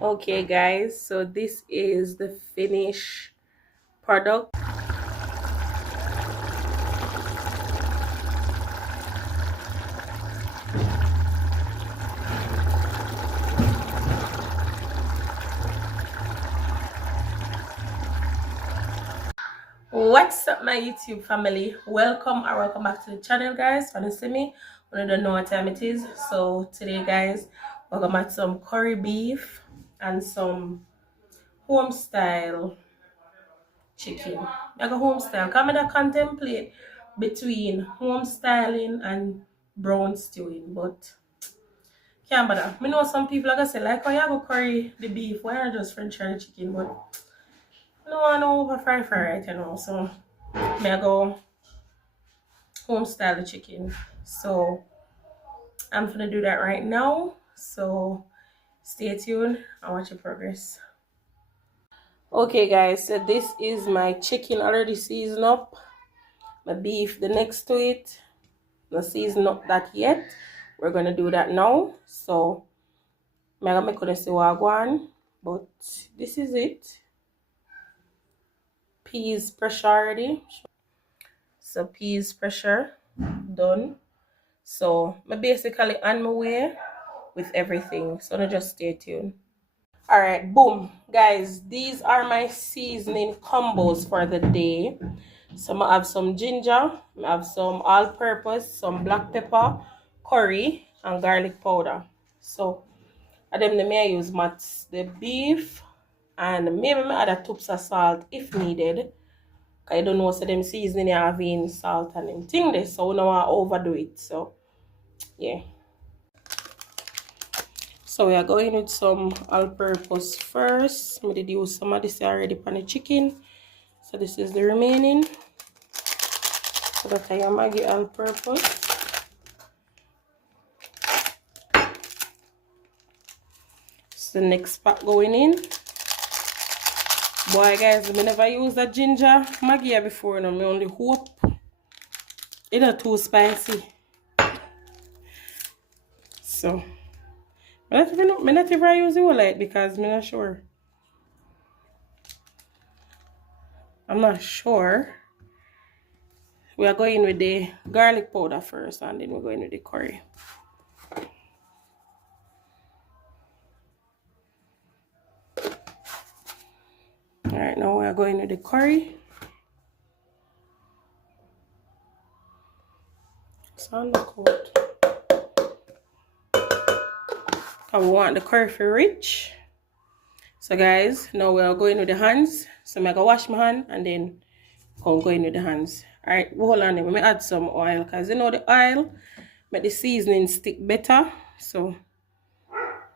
Okay guys, so this is the finished product. What's up my YouTube family? Welcome back to the channel guys. Wanna see me? Wanna don't know what time it is. So today guys, we're gonna make some curry beef and some home style chicken. Like a home style. Come and contemplate between home styling and brown stewing, but can't bother. Me know some people like I say like, oh you go curry the beef, why not just French fry the chicken? But no I know over fry right, you know. So me I go home style chicken. So I'm gonna do that right now. So stay tuned and watch the progress. Okay guys, so this is my chicken already seasoned up. My beef the next to it. Not season up that yet. We're gonna do that now. So I'm gonna make see what I want. But this is it. Peas pressure already. So peas pressure done. So I'm basically on my way with everything. So now just stay tuned. Alright, boom. Guys, these are my seasoning combos for the day. So I have some ginger, I have some all-purpose, some black pepper, curry, and garlic powder. So I may use the beef and maybe I add a touch of salt if needed. I don't know, so them seasoning having salt and them thing there, so we don't want to overdo it. So yeah. So we are going with some all-purpose first. I did use some of this already on the chicken. So this is the remaining. So that I am Maggi all-purpose. So the next pack going in. Boy guys, I never use that ginger Maggi before, and I only hope it's not too spicy. So I not ever use it like because I'm not sure. I'm not sure. We are going with the garlic powder first and then we're going with the curry. Alright, now we are going with the curry. So I want the curry for rich. So guys, now we are going with the hands. So I'm going to wash my hand and then I'm going with the hands. Alright, hold on, let me add some oil because you know the oil make the seasoning stick better. So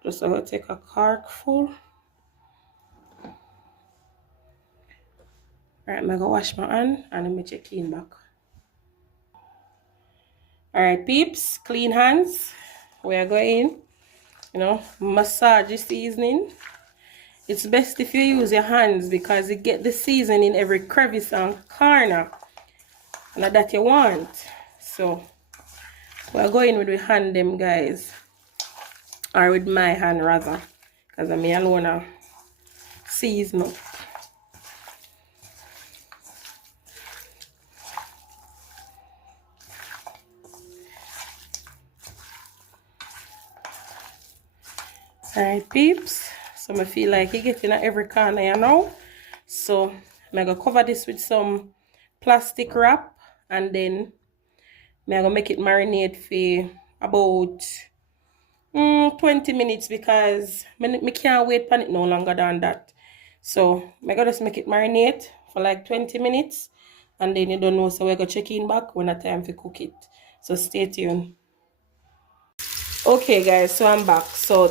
just I'm going to take a cork full. Alright, I'm going to wash my hand and let me check clean back. Alright peeps, clean hands. We are going, massage the seasoning. It's best if you use your hands because you get the seasoning in every crevice and corner. And that you want. So we're going with the hand them guys. Or with my hand rather. Because I'm alone season up. Alright peeps. So I feel like you get in every corner you know. So I'm gonna cover this with some plastic wrap. And then I'm going to make it marinate for about 20 minutes because I can't wait for it no longer than that. So I'm going to just make it marinate for like 20 minutes. And then you don't know, so we're going to check in back when it's time to cook it. So stay tuned. Okay guys, so I'm back. So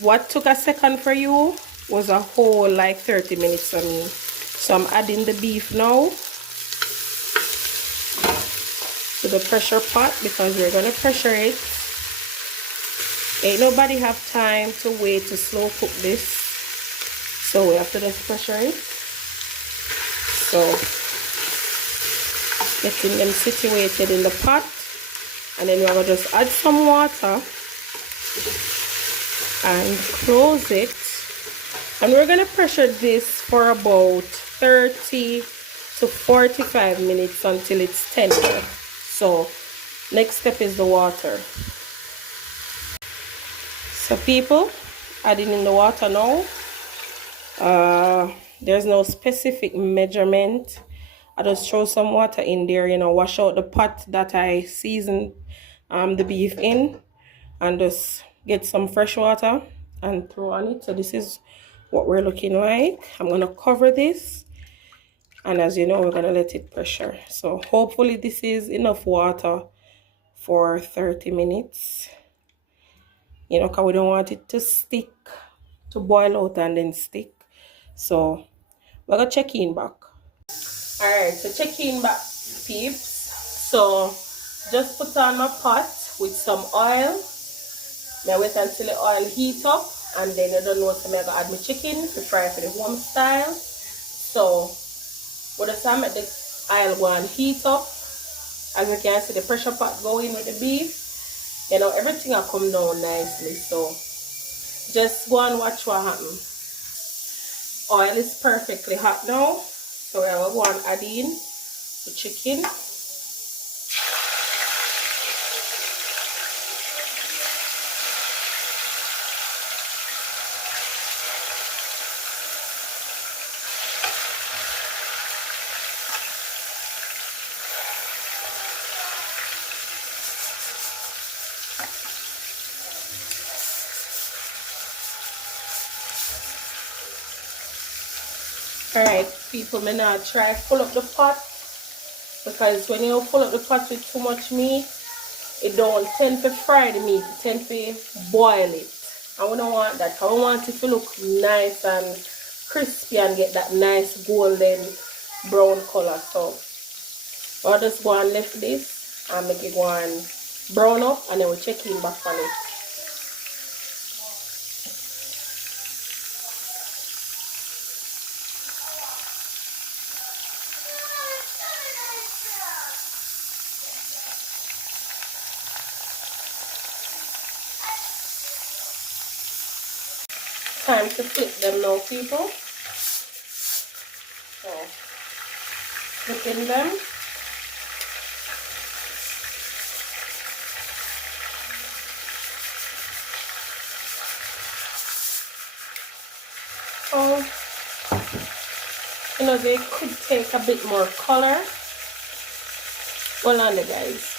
what took a second for you was a whole like 30 minutes for me. So I'm adding the beef now to the pressure pot because we're gonna pressure it. Ain't nobody have time to wait to slow cook this, so we have to just pressure it. So getting them situated in the pot, and then we're gonna just add some water and close it And we're gonna pressure this for about 30 to 45 minutes until it's tender. So next step is the water. So people, adding in the water now. There's no specific measurement. I just throw some water in there, you know, wash out the pot that I seasoned the beef in, and just get some fresh water and throw on it. So this is what we're looking like. I'm gonna cover this, and as you know, we're gonna let it pressure. So hopefully this is enough water for 30 minutes, you know, because we don't want it to stick, to boil out and then stick. So we're gonna check in back. All right, so check in back, peeps. So just put on my pot with some oil. Now wait until the oil heat up, and then I don't know, so I'm gonna add my chicken to fry for the home style. So with the time the oil go and heat up, as you can see the pressure pot going with the beef, you know, everything will come down nicely. So just go and watch what happens. Oil is perfectly hot now, so we're going to add in the chicken. Alright people, me now try full up the pot, because when you full up the pot with too much meat, it don't tend to fry the meat, it tend to boil it. I don't want that. I want it to look nice and crispy and get that nice golden brown color. So I'll just go and lift this and make it go and brown up, and then we'll check in back on it. Time to flip them now, people. So, flipping them. So, you know, they could take a bit more color. Hold on there, guys.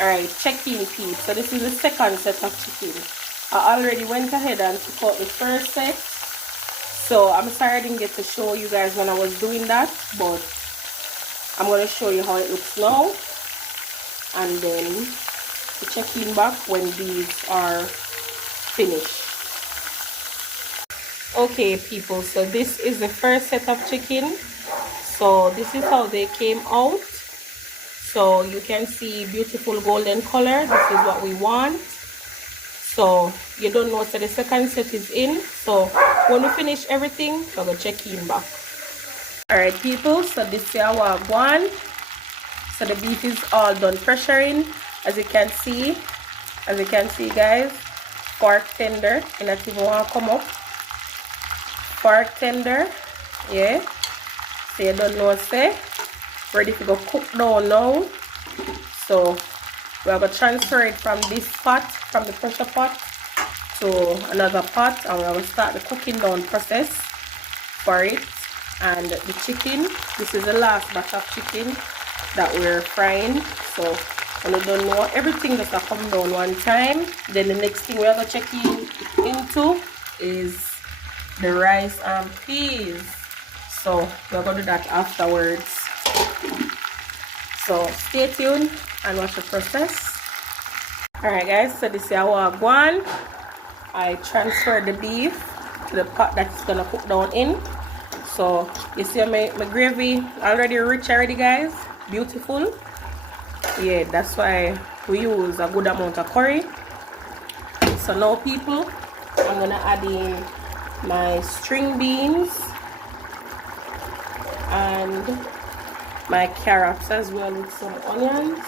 Alright, check-in peeps. So this is the second set of chicken. I already went ahead and took out the first set. So I'm sorry I didn't get to show you guys when I was doing that, but I'm going to show you how it looks now. And then to check in back when these are finished. Okay people, so this is the first set of chicken. So this is how they came out. So you can see beautiful golden color. This is what we want. So you don't know, so the second set is in. So when we finish everything, we're going to check in back. Alright people, so this is our one. So the beef is all done pressuring. As you can see guys, pork tender. And not even want to come up. Pork tender. Yeah. So you don't know, say. Ready to go cook down now. So we are going to transfer it from this pot, from the pressure pot, to another pot, and we are going to start the cooking down process for it. And the chicken, this is the last batch of chicken that we're frying. So when you don't know, everything just come down one time. Then the next thing we are going to check into is the rice and peas. So we're going to do that afterwards. So stay tuned and watch the process. Alright guys, so this is our one. I transferred the beef to the pot that's gonna cook down in. So you see my gravy already rich already, guys. Beautiful. Yeah, that's why we use a good amount of curry. So now people, I'm gonna add in my string beans and my carrots as well with some onions.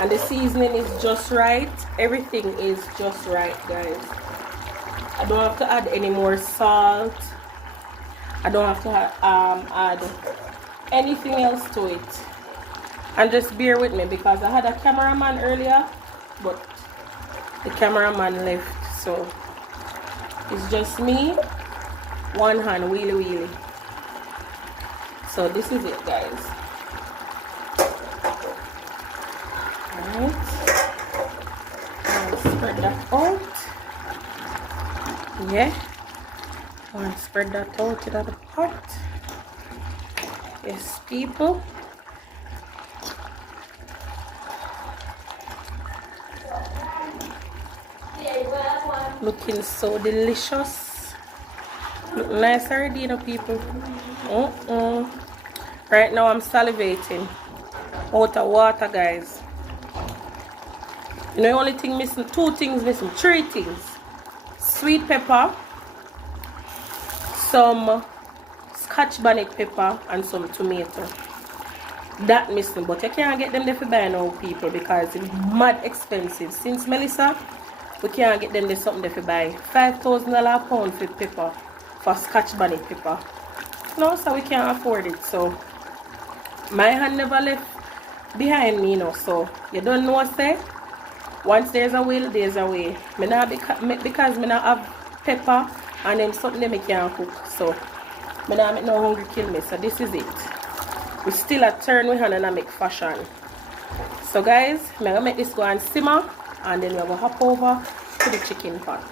and the seasoning is just right. Everything is just right, guys. I don't have to add any more salt. I don't have to add anything else to it. And just bear with me because I had a cameraman earlier, but the cameraman left, so it's just me, one hand, wheelie wheelie. So this is it, guys. Alright, I'll spread that out. Yeah, I'll spread that out into the pot. Yes, people. Looking so delicious. Look nice already, you know, people. Right now I'm salivating. Out of water, guys. You know, the only thing missing, two things missing, three things. Sweet pepper, some scotch bonnet pepper, and some tomato. That missing, but you can't get them there for buy now, people, because it's mad expensive. Since Melissa, we can't get them there something there for buy. $5,000 a pound for pepper, for scotch bonnet pepper. No, so we can't afford it. So my hand never left behind me, you know. So you don't know what say. Once there's a will, there's a way. Me not because me not have pepper and then something that me can't cook. So me not make no hungry kill me. So this is it. We still a turn we hand and I make fashion. So guys, I'm gonna make this go and simmer, and then we're gonna hop over to the chicken pot.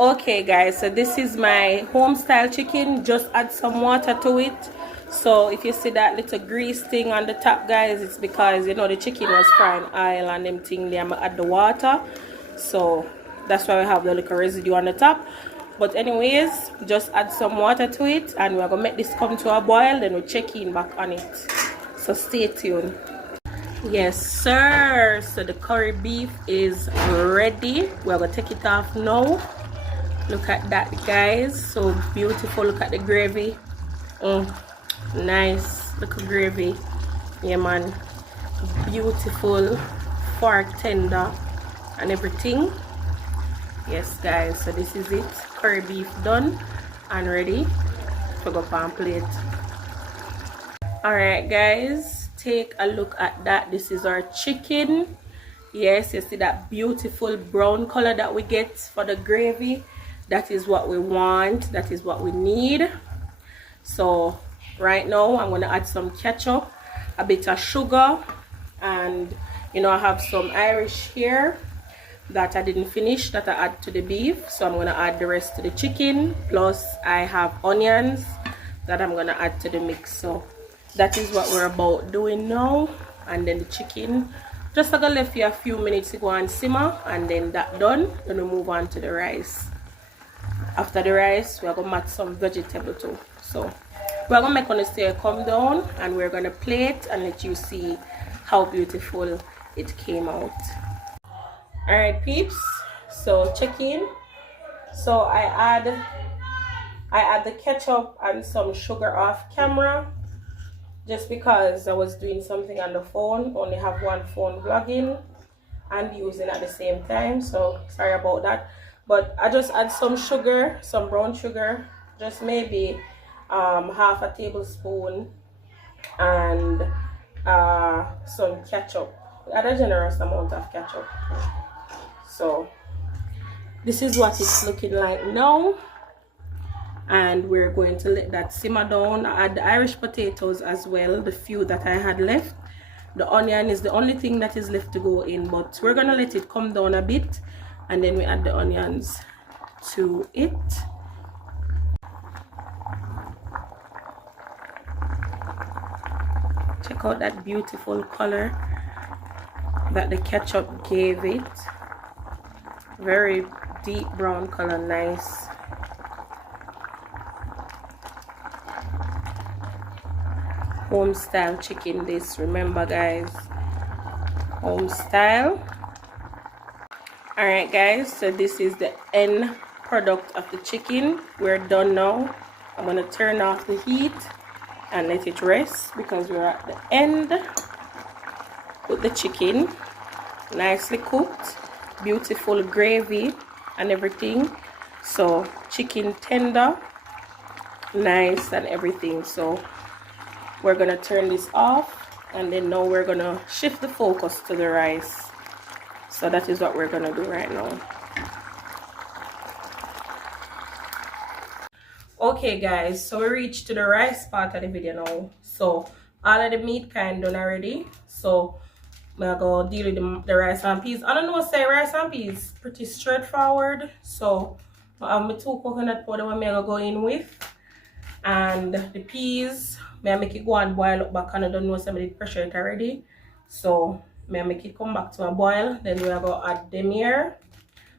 Okay guys, so this is my home style chicken. Just add some water to it. So if you see that little grease thing on the top, guys, it's because, you know, the chicken was frying oil and them thing there. I'm gonna add the water, so that's why we have the little residue on the top. But anyways, just add some water to it, and we're gonna make this come to a boil, then we'll check in back on it. So stay tuned. Yes sir, so the curry beef is ready. We're gonna take it off now. Look at that, guys, so beautiful. Look at the gravy. Nice little gravy. Yeah man, beautiful, fork tender and everything. Yes guys, so this is it. Curry beef done and ready to go on plate. Alright guys, take a look at that. This is our chicken. Yes, you see that beautiful brown color that we get for the gravy. That is what we want, that is what we need. So right now I'm gonna add some ketchup, a bit of sugar, and you know, I have some Irish here that I didn't finish that I add to the beef, so I'm gonna add the rest to the chicken. Plus I have onions that I'm gonna add to the mix. So that is what we're about doing now. And then the chicken, just gonna leave you a few minutes to go and simmer, and then that done, then we move on to the rice. After the rice, we're gonna add some vegetable too. So we're gonna make on the stair come down, and we're gonna plate and let you see how beautiful it came out. All right peeps, so check in. So I add the ketchup and some sugar off camera, just because I was doing something on the phone. Only have one phone vlogging and using at the same time, so sorry about that. But I just add some sugar, some brown sugar, just maybe half a tablespoon, and some ketchup. Add a generous amount of ketchup. So this is what it's looking like now, and we're going to let that simmer down. I add the Irish potatoes as well, the few that I had left. The onion is the only thing that is left to go in, but we're gonna let it come down a bit, and then we add the onions to it. Check out that beautiful color that the ketchup gave it. Very deep brown color, nice. Home style chicken this, remember guys, home style. All right guys, so this is the end product of the chicken. We're done now. I'm gonna turn off the heat and let it rest because we're at the end. put the chicken, nicely cooked, beautiful gravy and everything. So chicken tender, nice and everything. So we're gonna turn this off, and then now we're gonna shift the focus to the rice. So that is what we're gonna do right now. Okay guys, so we reached to the rice part of the video now. So all of the meat kind done already, so I'm gonna go deal with the rice and peas. I don't know, say rice and peas pretty straightforward. So I have my 2 coconut powder I'm gonna go in with, and the peas may I make it go and boil up back, and I don't know, somebody pressure it already. So may I make it come back to a boil, then we are gonna add them here.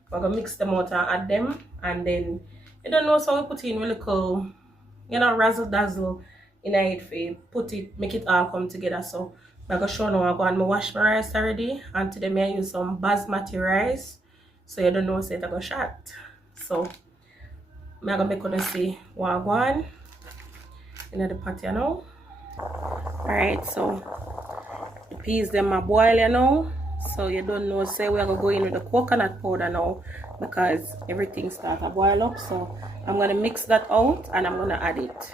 We're gonna mix them out and add them, and then you don't know, so we put in a little, you know, razzle dazzle in it for put it, make it all come together. So I'm gonna show now. I go and wash my rice already, and today I use some basmati rice. So you don't know, say it I go shot. So I'm gonna make you see what I go on in the pot, you know. Alright, so the peas them are boil, you know. So you don't know, say we're gonna go in with the coconut powder now, because everything starts to boil up. So I'm gonna mix that out and I'm gonna add it.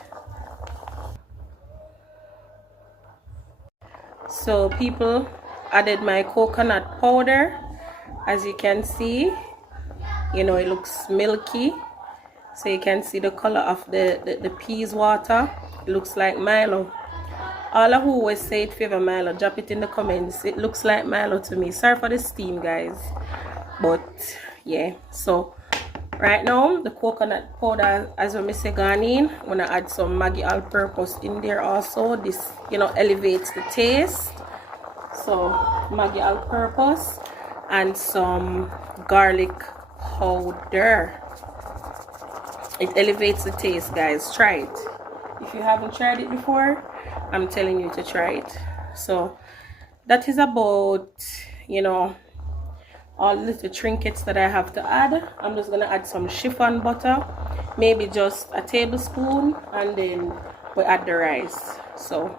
So people, added my coconut powder. As you can see, you know, it looks milky. So you can see the color of the peas water. It looks like Milo. All of who always say it favor Milo, drop it in the comments. It looks like Milo to me. Sorry for the steam, guys, but yeah. So right now the coconut powder, as we say, gone in. I'm gonna add some Maggi all-purpose in there also. This, you know, elevates the taste. So Maggi all-purpose and some garlic powder. It elevates the taste, guys. Try it if you haven't tried it before. I'm telling you to try it. So that is about, you know, all the little trinkets that I have to add. I'm just gonna add some chiffon butter, maybe just a tablespoon, and then we add the rice. So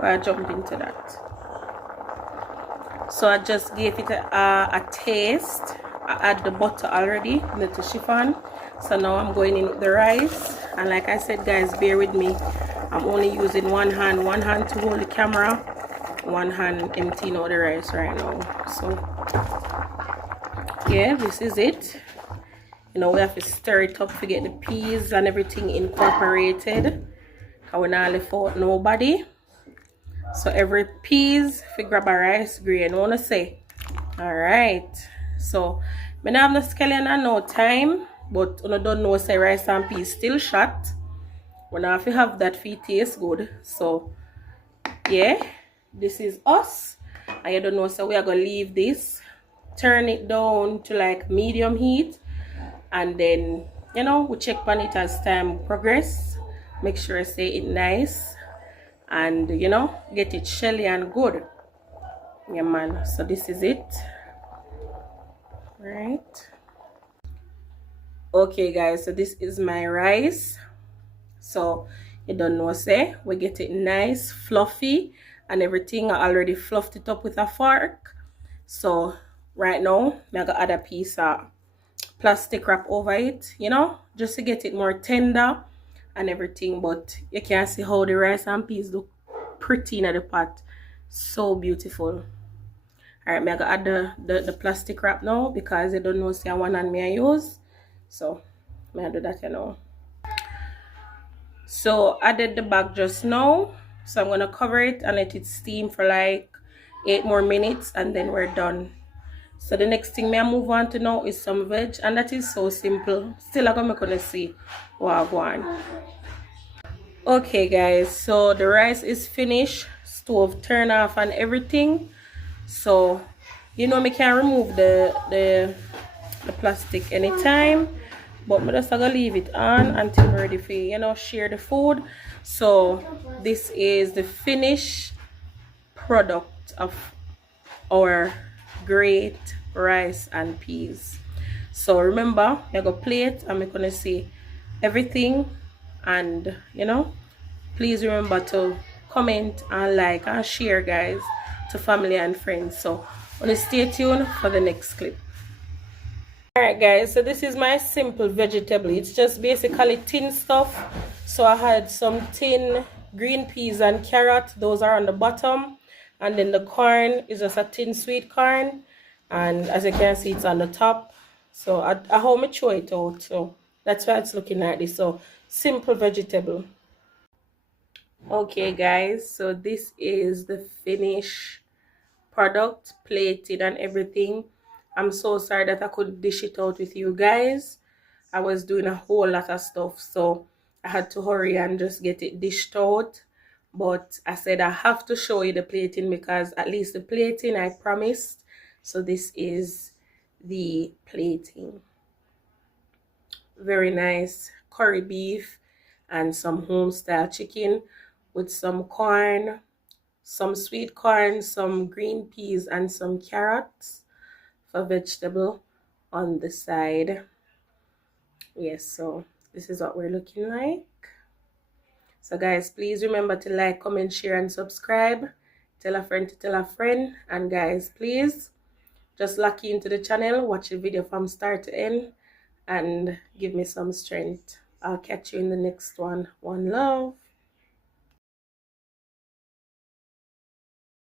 we'll jump into that. So I just gave it a taste. I add the butter already, little chiffon. So now I'm going in with the rice, and like I said, guys, bear with me. I'm only using one hand to hold the camera, one hand emptying out the rice right now. So yeah, this is it. You know, we have to stir it up to get the peas and everything incorporated. I will not leave out nobody. So every peas, if you grab a rice grain, I wanna say. Alright. So I don't have no scallion and no time, but I don't know, say rice and peas still shot. When I have that feed taste good. So yeah, this is us. And you don't know, so we are gonna leave this, turn it down to like medium heat, and then, you know, we check on it as time progress. Make sure I say it nice, and you know, get it shelly and good. Yeah man, so this is it. Right, okay guys, so this is my rice. So you don't know, say we get it nice fluffy and everything. I already fluffed it up with a fork. So right now I'm gonna add a piece of plastic wrap over it, you know, just to get it more tender and everything. But you can see how the rice and peas look pretty in the pot, so beautiful. All right, I'm gonna add the plastic wrap now, because you don't know, say one hand me I use. So I'm gonna do that, you know. So I did the bag just now, so I'm gonna cover it and let it steam for like 8 more minutes, and then we're done. So the next thing I move on to now is some veg, and that is so simple. Still I'm gonna see what I want. Okay guys, so the rice is finished, stove turn off and everything. So you know, me can remove the plastic anytime, but I'm just gonna leave it on until we're ready for, you know, share the food. So this is the finished product of our great rice and peas. So remember, I'm gonna plate, I'm gonna see everything, and you know, please remember to comment and like and share, guys, to family and friends. So wanna stay tuned for the next clip. Alright guys, so this is my simple vegetable. It's just basically tin stuff. So I had some tin green peas and carrot. Those are on the bottom. And then the corn is just a tin sweet corn. And as you can see, it's on the top. So I how me throw it out. So that's why it's looking like this. So simple vegetable. Okay guys, so this is the finished product, plated and everything. I'm so sorry that I couldn't dish it out with you guys. I was doing a whole lot of stuff, so I had to hurry and just get it dished out. But I said I have to show you the plating, because at least the plating I promised. So this is the plating. Very nice curry beef and some home style chicken with some corn, some sweet corn, some green peas, and some carrots for vegetable on the side. Yes, so this is what we're looking like. So guys, please remember to like, comment, share, and subscribe. Tell a friend to tell a friend. And guys, please just lock into the channel, watch the video from start to end, and give me some strength. I'll catch you in the next one. One love.